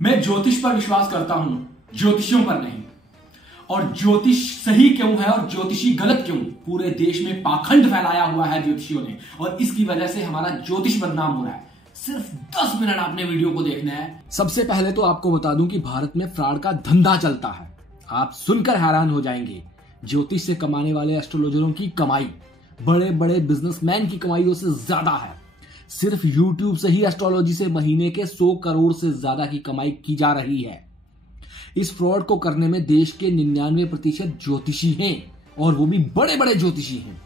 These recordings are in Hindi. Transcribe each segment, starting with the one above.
मैं ज्योतिष पर विश्वास करता हूं, ज्योतिषियों पर नहीं। और ज्योतिष सही क्यों है और ज्योतिषी गलत क्यों? पूरे देश में पाखंड फैलाया हुआ है ज्योतिषियों ने, और इसकी वजह से हमारा ज्योतिष बदनाम हो रहा है। सिर्फ 10 मिनट आपने वीडियो को देखना है। सबसे पहले तो आपको बता दूं कि भारत में फ्रॉड का धंधा चलता है। आप सुनकर हैरान हो जाएंगे। ज्योतिष से कमाने वाले एस्ट्रोलॉजरों की कमाई बड़े बड़े बिजनेसमैन की कमाइयों से ज्यादा है। सिर्फ यूट्यूब से ही एस्ट्रोलॉजी से महीने के 100 करोड़ से ज्यादा की कमाई की जा रही है। इस फ्रॉड को करने में देश के 99% ज्योतिषी हैं, और वो भी बड़े बड़े ज्योतिषी हैं।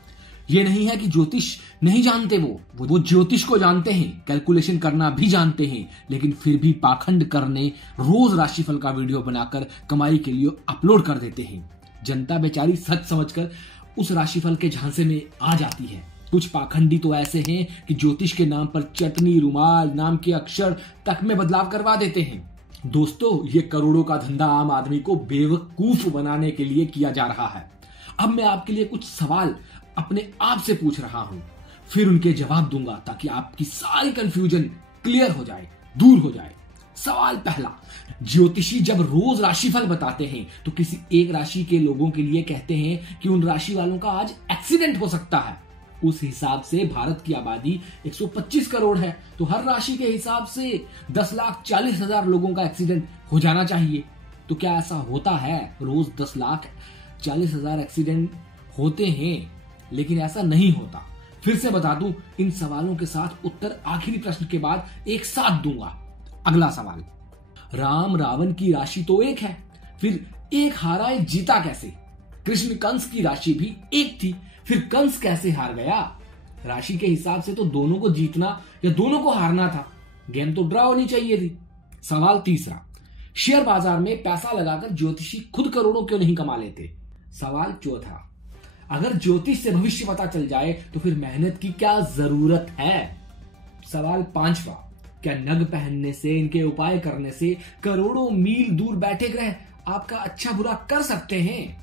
ये नहीं है कि ज्योतिष नहीं जानते, वो ज्योतिष को जानते हैं, कैलकुलेशन करना भी जानते हैं, लेकिन फिर भी पाखंड करने रोज राशिफल का वीडियो बनाकर कमाई के लिए अपलोड कर देते हैं। जनता बेचारी सच समझकर उस राशिफल के झांसे में आ जाती है। कुछ पाखंडी तो ऐसे हैं कि ज्योतिष के नाम पर चटनी, रुमाल, नाम के अक्षर तक में बदलाव करवा देते हैं। दोस्तों, ये करोड़ों का धंधा आम आदमी को बेवकूफ बनाने के लिए किया जा रहा है। अब मैं आपके लिए कुछ सवाल अपने आप से पूछ रहा हूं, फिर उनके जवाब दूंगा ताकि आपकी सारी कंफ्यूजन क्लियर हो जाए, दूर हो जाए। सवाल पहला, ज्योतिषी जब रोज राशिफल बताते हैं तो किसी एक राशि के लोगों के लिए कहते हैं कि उन राशि वालों का आज एक्सीडेंट हो सकता है। उस हिसाब से भारत की आबादी 125 करोड़ है, तो हर राशि के हिसाब से 10,40,000 लोगों का एक्सीडेंट हो जाना चाहिए। तो क्या ऐसा होता है? रोज 10,40,000 एक्सीडेंट होते हैं, लेकिन ऐसा नहीं होता। फिर से बता दूं, इन सवालों के साथ उत्तर आखिरी प्रश्न के बाद एक साथ दूंगा। अगला सवाल, राम रावण की राशि तो एक है, फिर एक हारा एक जीता कैसे? कृष्ण कंस की राशि भी एक थी, फिर कंस कैसे हार गया? राशि के हिसाब से तो दोनों को जीतना या दोनों को हारना था। गेम तो ड्रॉ होनी चाहिए थी। सवाल तीसरा, शेयर बाजार में पैसा लगाकर ज्योतिषी खुद करोड़ों क्यों नहीं कमा लेते? सवाल चौथा, अगर ज्योतिष से भविष्य पता चल जाए तो फिर मेहनत की क्या जरूरत है? सवाल पांचवा, क्या नग पहनने से, इनके उपाय करने से करोड़ों मील दूर बैठे ग्रह आपका अच्छा बुरा कर सकते हैं?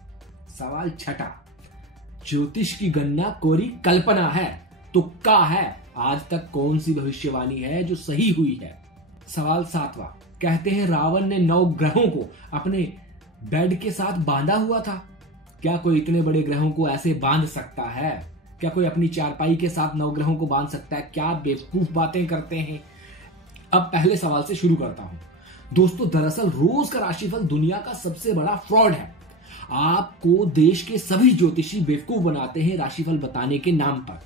सवाल छठा, ज्योतिष की गणना कोरी कल्पना है, तुक्का है, आज तक कौन सी भविष्यवाणी है जो सही हुई है? सवाल सातवां, कहते हैं रावण ने 9 ग्रहों को अपने बेड के साथ बांधा हुआ था। क्या कोई इतने बड़े ग्रहों को ऐसे बांध सकता है? क्या कोई अपनी चारपाई के साथ 9 ग्रहों को बांध सकता है? क्या बेवकूफ बातें करते हैं। अब पहले सवाल से शुरू करता हूं। दोस्तों, दरअसल रोज का राशिफल दुनिया का सबसे बड़ा फ्रॉड है। आपको देश के सभी ज्योतिषी बेवकूफ बनाते हैं राशिफल बताने के नाम पर,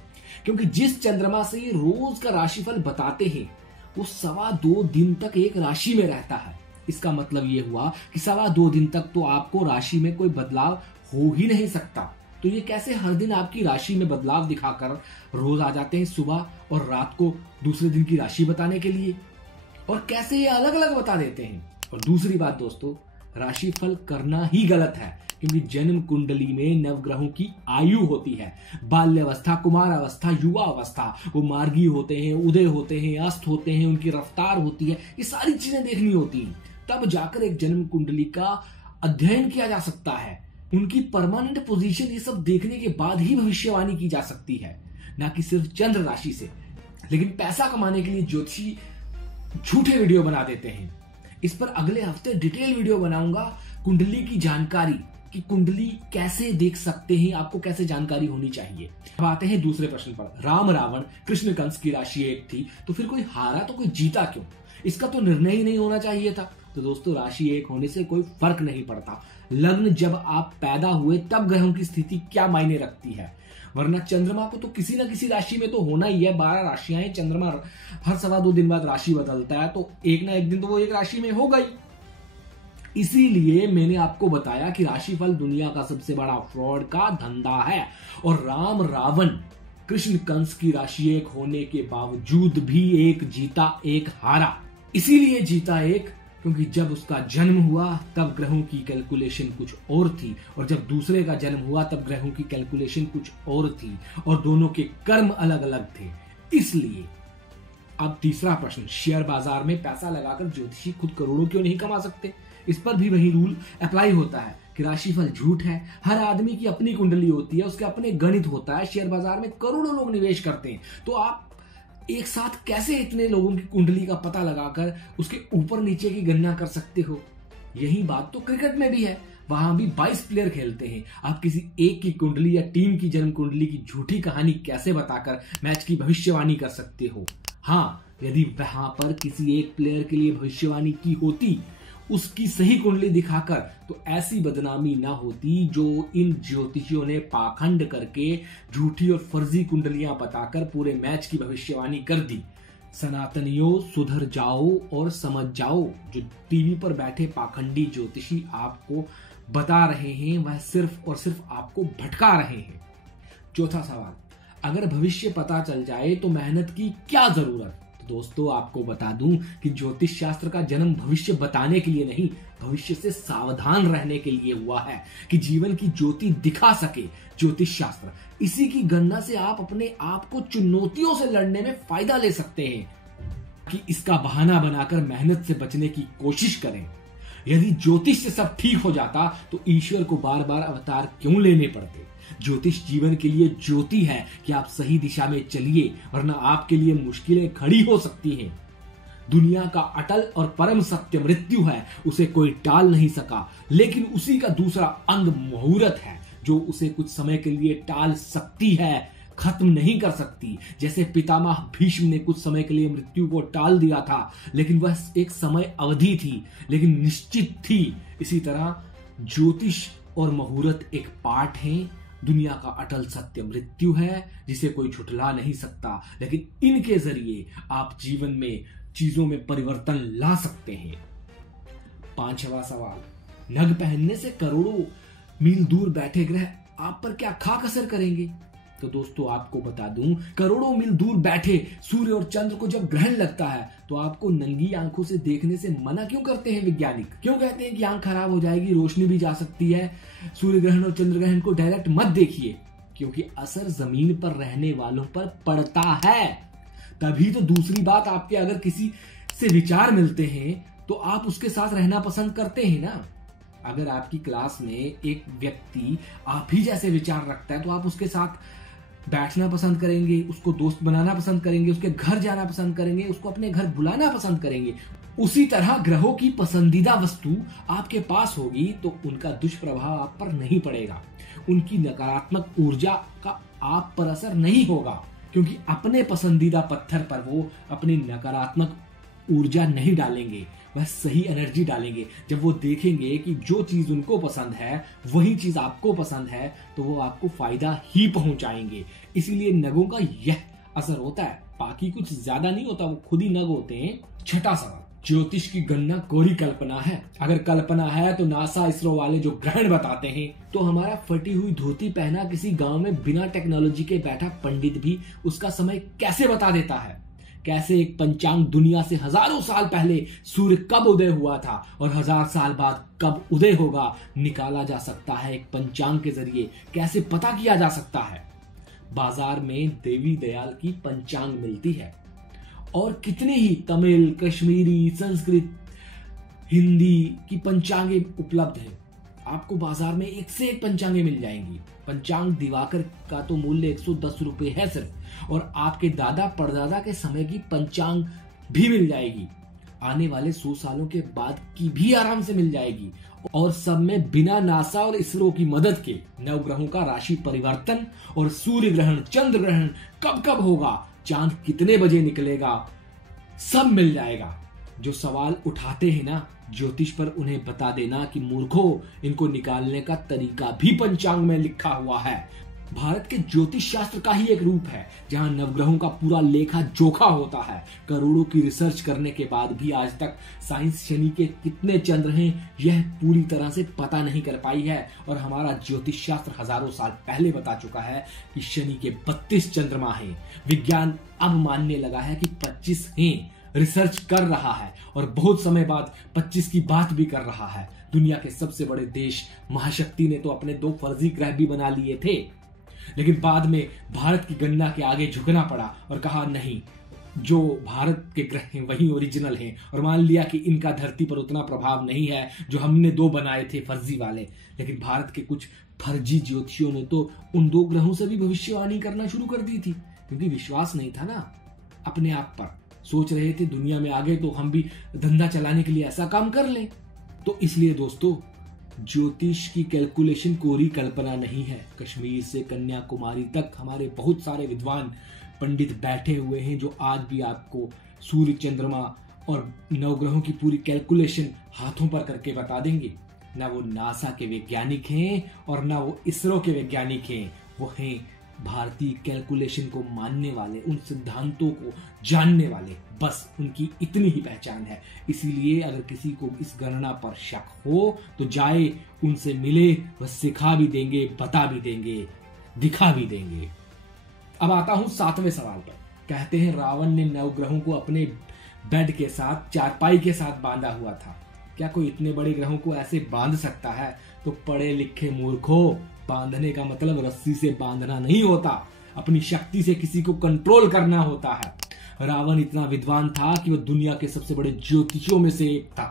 क्योंकि जिस चंद्रमा से रोज का राशिफल बताते हैं वो 2.25 दिन तक एक राशि में रहता है। इसका मतलब ये हुआ कि 2.25 दिन तक तो आपको राशि में कोई बदलाव हो ही नहीं सकता। तो ये कैसे हर दिन आपकी राशि में बदलाव दिखाकर रोज आ जाते हैं सुबह और रात को दूसरे दिन की राशि बताने के लिए, और कैसे ये अलग अलग बता देते हैं? और दूसरी बात दोस्तों, राशिफल करना ही गलत है, क्योंकि जन्म कुंडली में नवग्रहों की आयु होती है। बाल्यावस्था, कुमार अवस्था, युवा अवस्था, वो मार्गी होते हैं, उदय होते हैं, अस्त होते हैं, उनकी रफ्तार होती है, ये सारी चीजें देखनी होती हैं। तब जाकर एक जन्म कुंडली का अध्ययन किया जा सकता है। उनकी परमानेंट पोजीशन, ये सब देखने के बाद ही भविष्यवाणी की जा सकती है, ना कि सिर्फ चंद्र राशि से। लेकिन पैसा कमाने के लिए ज्योतिषी झूठे वीडियो बना देते हैं। इस पर अगले हफ्ते डिटेल वीडियो बनाऊंगा, कुंडली की जानकारी, कि कुंडली कैसे देख सकते हैं, आपको कैसे जानकारी होनी चाहिए। अब आते हैं दूसरे प्रश्न पर। राम रावण कृष्ण कंस की राशि एक थी, तो फिर कोई हारा तो कोई जीता क्यों? इसका तो निर्णय ही नहीं होना चाहिए था। तो दोस्तों, राशि एक होने से कोई फर्क नहीं पड़ता। लग्न जब आप पैदा हुए तब ग्रहों की स्थिति क्या मायने रखती है, वरना चंद्रमा को तो किसी न किसी राशि में तो होना ही है। 12 राशियां हैं, चंद्रमा हर 2.25 दिन बाद राशि बदलता है, तो एक ना एक दिन तो वो एक राशि में हो गई। इसीलिए मैंने आपको बताया कि राशिफल दुनिया का सबसे बड़ा फ्रॉड का धंधा है। और राम रावण कृष्ण कंस की राशि एक होने के बावजूद भी एक जीता एक हारा। इसीलिए जीता एक, क्योंकि जब उसका जन्म हुआ तब ग्रहों की कैलकुलेशन कुछ और थी, और जब दूसरे का जन्म हुआ तब ग्रहों की कैलकुलेशन कुछ और थी, और दोनों के कर्म अलग अलग थे। इसलिए अब तीसरा प्रश्न, शेयर बाजार में पैसा लगाकर ज्योतिषी खुद करोड़ों क्यों नहीं कमा सकते? इस पर भी वही रूल अप्लाई होता है कि राशिफल झूठ है। हर आदमी की अपनी कुंडली होती है, उसके अपने गणित होता है। शेयर बाजार में करोड़ों लोग निवेश करते हैं, तो आप एक साथ कैसे इतने लोगों की कुंडली का पता लगाकर उसके ऊपर नीचे की गणना कर सकते हो? यही बात तो क्रिकेट में भी है, वहां भी 22 प्लेयर खेलते हैं। आप किसी एक की कुंडली या टीम की जन्म कुंडली की झूठी कहानी कैसे बताकर मैच की भविष्यवाणी कर सकते हो? हाँ, यदि वहां पर किसी एक प्लेयर के लिए भविष्यवाणी की होती, उसकी सही कुंडली दिखाकर, तो ऐसी बदनामी ना होती जो इन ज्योतिषियों ने पाखंड करके झूठी और फर्जी कुंडलियां बताकर पूरे मैच की भविष्यवाणी कर दी। सनातनियों, सुधर जाओ और समझ जाओ, जो टीवी पर बैठे पाखंडी ज्योतिषी आपको बता रहे हैं वह सिर्फ और सिर्फ आपको भटका रहे हैं। चौथा सवाल, अगर भविष्य पता चल जाए तो मेहनत की क्या जरूरत? तो दोस्तों, आपको बता दूं कि ज्योतिष शास्त्र का जन्म भविष्य बताने के लिए नहीं, भविष्य से सावधान रहने के लिए हुआ है, कि जीवन की ज्योति दिखा सके ज्योतिष शास्त्र। इसी की गणना से आप अपने आप को चुनौतियों से लड़ने में फायदा ले सकते हैं, कि इसका बहाना बनाकर मेहनत से बचने की कोशिश करें। यदि ज्योतिष से सब ठीक हो जाता तो ईश्वर को बार बार अवतार क्यों लेने पड़ते? ज्योतिष जीवन के लिए ज्योति है कि आप सही दिशा में चलिए, वरना आपके लिए मुश्किलें खड़ी हो सकती हैं। दुनिया का अटल और परम सत्य मृत्यु है, उसे कोई टाल नहीं सका, लेकिन उसी का दूसरा अंग मुहूर्त है, जो उसे कुछ समय के लिए टाल सकती है, खत्म नहीं कर सकती। जैसे पितामह भीष्म ने कुछ समय के लिए मृत्यु को टाल दिया था, लेकिन वह एक समय अवधि थी, लेकिन निश्चित थी। इसी तरह ज्योतिष और मुहूर्त एक पाठ है, दुनिया का अटल सत्य मृत्यु है, जिसे कोई झुठला नहीं सकता, लेकिन इनके जरिए आप जीवन में चीजों में परिवर्तन ला सकते हैं। पांचवा सवाल, नग पहनने से करोड़ों मील दूर बैठे ग्रह आप पर क्या खाक असर करेंगे? तो दोस्तों, आपको बता दूं, करोड़ों मील दूर बैठे सूर्य और चंद्र को जब ग्रहण लगता है तो आपको नंगी आंखों से देखने से मना क्यों करते हैं वैज्ञानिक? क्यों कहते हैं कि आंख खराब हो जाएगी, रोशनी भी जा सकती है, सूर्य ग्रहण और चंद्र ग्रहण को डायरेक्ट मत देखिए? क्योंकि असर जमीन पर रहने वालों पर पड़ता है। तभी तो दूसरी बात, आपके अगर किसी से विचार मिलते हैं तो आप उसके साथ रहना पसंद करते हैं ना। अगर आपकी क्लास में एक व्यक्ति आप ही जैसे विचार रखता है तो आप उसके साथ बैठना पसंद करेंगे, उसको दोस्त बनाना पसंद करेंगे, उसके घर जाना पसंद करेंगे, उसको अपने घर बुलाना पसंद करेंगे। उसी तरह ग्रहों की पसंदीदा वस्तु आपके पास होगी तो उनका दुष्प्रभाव आप पर नहीं पड़ेगा, उनकी नकारात्मक ऊर्जा का आप पर असर नहीं होगा, क्योंकि अपने पसंदीदा पत्थर पर वो अपनी नकारात्मक ऊर्जा नहीं डालेंगे, वह सही एनर्जी डालेंगे। जब वो देखेंगे कि जो चीज उनको पसंद है वही चीज आपको पसंद है, तो वो आपको फायदा ही पहुंचाएंगे। इसीलिए नगों का यह असर होता है, बाकी कुछ ज्यादा नहीं होता, वो खुद ही नग होते हैं। छठा सवाल, ज्योतिष की गणना कोरी कल्पना है? अगर कल्पना है तो नासा इसरो वाले जो ग्रहण बताते हैं, तो हमारा फटी हुई धोती पहना किसी गांव में बिना टेक्नोलॉजी के बैठा पंडित भी उसका समय कैसे बता देता है? कैसे एक पंचांग दुनिया से हजारों साल पहले सूर्य कब उदय हुआ था और 1000 साल बाद कब उदय होगा निकाला जा सकता है एक पंचांग के जरिए, कैसे पता किया जा सकता है? बाजार में देवी दयाल की पंचांग मिलती है और कितने ही तमिल, कश्मीरी, संस्कृत, हिंदी की पंचांगे उपलब्ध है। आपको बाजार में एक से एक पंचांगे मिल जाएंगी। पंचांग दिवाकर का तो मूल्य 110 रुपए है सिर्फ, और आपके दादा परदादा के समय की पंचांग भी मिल जाएगी, आने वाले 100 सालों के बाद की भी आराम से मिल जाएगी। और सब में बिना नासा और इसरो की मदद के नवग्रहों का राशि परिवर्तन और सूर्य ग्रहण, चंद्र ग्रहण कब कब होगा, चांद कितने बजे निकलेगा, सब मिल जाएगा। जो सवाल उठाते हैं ना ज्योतिष पर, उन्हें बता देना कि मूर्खों, इनको निकालने का तरीका भी पंचांग में लिखा हुआ है। भारत के ज्योतिष शास्त्र का ही एक रूप है जहां नवग्रहों का पूरा लेखा जोखा होता है। करोड़ों की रिसर्च करने के बाद भी आज तक साइंस शनि के कितने चंद्र हैं यह पूरी तरह से पता नहीं कर पाई है, और हमारा ज्योतिष शास्त्र हजारों साल पहले बता चुका है कि शनि के 32 चंद्रमा हैं। विज्ञान अब मानने लगा है कि 25 हैं, रिसर्च कर रहा है और बहुत समय बाद 25 की बात भी कर रहा है। दुनिया के सबसे बड़े देश महाशक्ति ने तो अपने 2 फर्जी ग्रह भी बना लिए थे, लेकिन बाद में भारत की गणना के आगे झुकना पड़ा और कहा नहीं, जो भारत के ग्रह हैं वही ओरिजिनल हैं, और मान लिया कि इनका धरती पर उतना प्रभाव नहीं है जो हमने 2 बनाए थे फर्जी वाले। लेकिन भारत के कुछ फर्जी ज्योतिषियों ने तो उन 2 ग्रहों से भी भविष्यवाणी करना शुरू कर दी थी, क्योंकि विश्वास नहीं था ना। अपने आप पर, सोच रहे थे दुनिया में आगे तो हम भी धंधा चलाने के लिए ऐसा काम कर लें। तो इसलिए दोस्तों, ज्योतिष की कैलकुलेशन कोरी कल्पना नहीं है। कश्मीर से कन्याकुमारी तक हमारे बहुत सारे विद्वान पंडित बैठे हुए हैं जो आज भी आपको सूर्य, चंद्रमा और नवग्रहों की पूरी कैलकुलेशन हाथों पर करके बता देंगे। ना वो नासा के वैज्ञानिक हैं और ना वो इसरो के वैज्ञानिक हैं, वो हैं भारतीय कैलकुलेशन को मानने वाले, उन सिद्धांतों को जानने वाले। बस उनकी इतनी ही पहचान है। इसीलिए अगर किसी को इस गणना पर शक हो तो जाए, उनसे मिले, वह सिखा भी देंगे, बता भी देंगे, दिखा भी देंगे। अब आता हूं 7वें सवाल पर। कहते हैं रावण ने नवग्रहों को अपने बेड के साथ, चारपाई के साथ बांधा हुआ था। क्या कोई इतने बड़े ग्रहों को ऐसे बांध सकता है? तो पढ़े लिखे मूर्खों, बांधने का मतलब रस्सी से बांधना नहीं होता, अपनी शक्ति से किसी को कंट्रोल करना होता है। रावण इतना विद्वान था कि वह दुनिया के सबसे बड़े ज्योतिषियों में से एक था।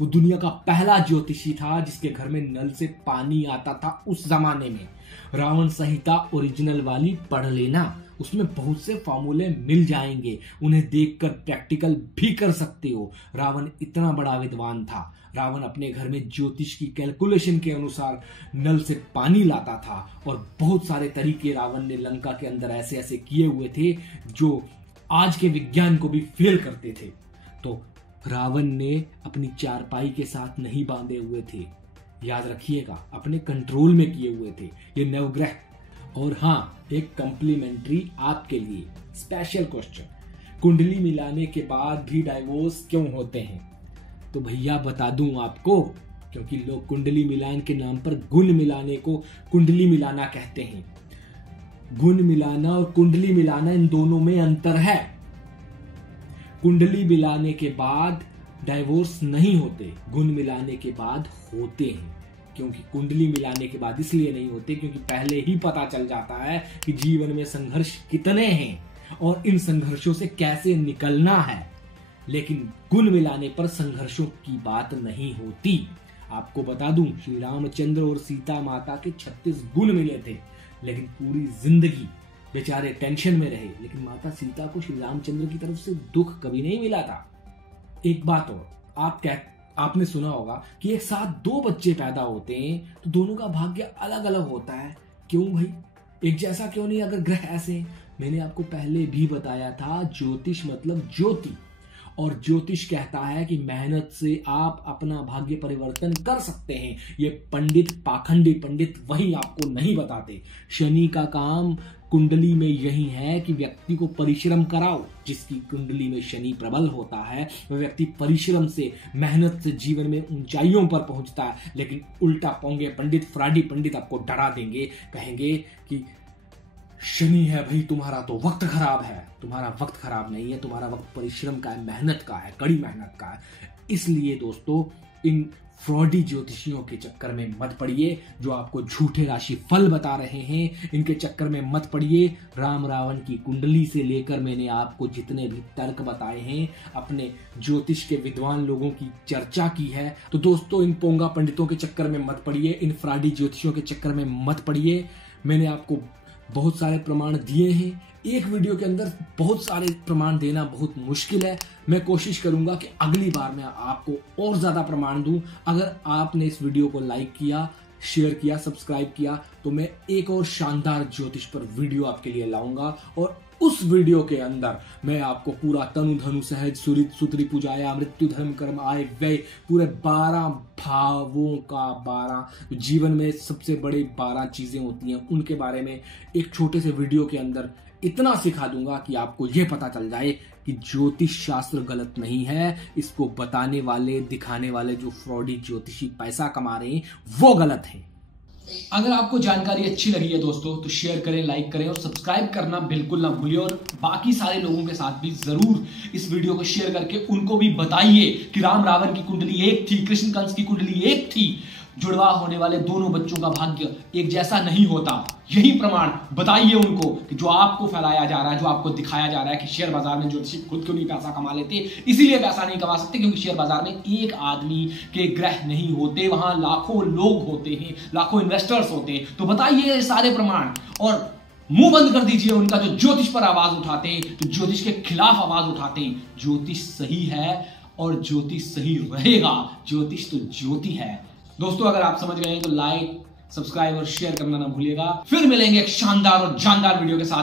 वो दुनिया का पहला ज्योतिषी था जिसके घर में नल से पानी आता था उस जमाने में। रावण संहिता ओरिजिनल वाली पढ़ लेना, उसमें बहुत से फॉर्मूले मिल जाएंगे, उन्हें देखकर प्रैक्टिकल भी कर सकते हो। रावण इतना बड़ा विद्वान था। रावण अपने घर में ज्योतिष की कैलकुलेशन के अनुसार नल से पानी लाता था और बहुत सारे तरीके रावण ने लंका के अंदर ऐसे ऐसे किए हुए थे जो आज के विज्ञान को भी फेल करते थे। तो रावण ने अपनी चारपाई के साथ नहीं बांधे हुए थे, याद रखिएगा, अपने कंट्रोल में किए हुए थे ये नवग्रह। और हाँ, एक कॉम्प्लीमेंट्री आपके लिए स्पेशल क्वेश्चन, कुंडली मिलाने के बाद भी डाइवोर्स क्यों होते हैं? तो भैया बता दूं आपको, क्योंकि लोग कुंडली मिलान के नाम पर गुण मिलाने को कुंडली मिलाना कहते हैं। गुण मिलाना और कुंडली मिलाना, इन दोनों में अंतर है। कुंडली मिलाने के बाद डाइवोर्स नहीं होते, गुण मिलाने के बाद होते हैं। क्योंकि कुंडली मिलाने के बाद इसलिए नहीं होते क्योंकि पहले ही पता चल जाता है कि जीवन में संघर्ष कितने हैं और इन संघर्षों से कैसे निकलना है। लेकिन गुण मिलाने पर संघर्षों की बात नहीं होती। आपको बता दूं, श्री रामचंद्र और सीता माता के 36 गुण मिले थे, लेकिन पूरी जिंदगी बेचारे टेंशन में रहे। लेकिन माता सीता को श्री रामचंद्र की तरफ से दुख कभी नहीं मिला था। एक बात और, आपने सुना होगा कि एक साथ 2 बच्चे पैदा होते हैं तो दोनों का भाग्य अलग अलग होता है। क्यों भाई, एक जैसा क्यों नहीं अगर ग्रह ऐसे हैं? मैंने आपको पहले भी बताया था, ज्योतिष मतलब ज्योति, और ज्योतिष कहता है कि मेहनत से आप अपना भाग्य परिवर्तन कर सकते हैं। ये पंडित, पाखंडी पंडित वही आपको नहीं बताते। शनि का काम कुंडली में यही है कि व्यक्ति को परिश्रम कराओ। जिसकी कुंडली में शनि प्रबल होता है वह व्यक्ति परिश्रम से, मेहनत से जीवन में ऊंचाइयों पर पहुंचता है। लेकिन उल्टा पोंगे पंडित, फ्राडी पंडित आपको डरा देंगे, कहेंगे कि शनि है भाई, तुम्हारा तो वक्त खराब है। तुम्हारा वक्त खराब नहीं है, तुम्हारा वक्त परिश्रम का है, मेहनत का है, कड़ी मेहनत का है। इसलिए दोस्तों, इन फ्रॉडी ज्योतिषियों के चक्कर में मत पड़िए जो आपको झूठे राशि फल बता रहे हैं। इनके चक्कर में मत पड़िए। राम रावण की कुंडली से लेकर मैंने आपको जितने भी तर्क बताए हैं, अपने ज्योतिष के विद्वान लोगों की चर्चा की है। तो दोस्तों, इन पोंगा पंडितों के चक्कर में मत पड़िए, इन फ्रॉडी ज्योतिषियों के चक्कर में मत पड़िए। मैंने आपको बहुत सारे प्रमाण दिए हैं। एक वीडियो के अंदर बहुत सारे प्रमाण देना बहुत मुश्किल है। मैं कोशिश करूंगा कि अगली बार मैं आपको और ज्यादा प्रमाण दूं। अगर आपने इस वीडियो को लाइक किया, शेयर किया, सब्सक्राइब किया, तो मैं एक और शानदार ज्योतिष पर वीडियो आपके लिए लाऊंगा। और उस वीडियो के अंदर मैं आपको पूरा तनु धनु सहज सुरित सुतरी पूजाया मृत्यु धर्म कर्म आय व्यय, पूरे 12 भावों का 12 जीवन में सबसे बड़े 12 चीजें होती हैं, उनके बारे में एक छोटे से वीडियो के अंदर इतना सिखा दूंगा कि आपको यह पता चल जाए कि ज्योतिष शास्त्र गलत नहीं है। इसको बताने वाले, दिखाने वाले जो फ्रॉडी ज्योतिषी पैसा कमा रहे हैं वो गलत है। अगर आपको जानकारी अच्छी लगी है दोस्तों तो शेयर करें, लाइक करें और सब्सक्राइब करना बिल्कुल ना भूलिए। और बाकी सारे लोगों के साथ भी जरूर इस वीडियो को शेयर करके उनको भी बताइए कि राम रावण की कुंडली एक थी, कृष्ण कंस की कुंडली एक थी। जुड़वा होने वाले दोनों बच्चों का भाग्य एक जैसा नहीं होता। यही प्रमाण बताइए उनको कि जो आपको फैलाया जा रहा है, जो आपको दिखाया जा रहा है कि शेयर बाजार में ज्योतिषी खुद क्यों नहीं पैसा कमा लेते, इसीलिए पैसा नहीं कमा सकते क्योंकि शेयर बाजार में एक आदमी के ग्रह नहीं होते, वहां लाखों लोग होते हैं, लाखों इन्वेस्टर्स होते हैं। तो बताइए सारे प्रमाण। और मुंह बंद कर दीजिए उनका जो ज्योतिष पर आवाज उठाते हैं, जो ज्योतिष के खिलाफ आवाज उठाते हैं। ज्योतिष सही है और ज्योतिष सही रहेगा। ज्योतिष तो ज्योति है। दोस्तों अगर आप समझ गए हैं तो लाइक, सब्सक्राइब और शेयर करना ना भूलिएगा। फिर मिलेंगे एक शानदार और जानदार वीडियो के साथ।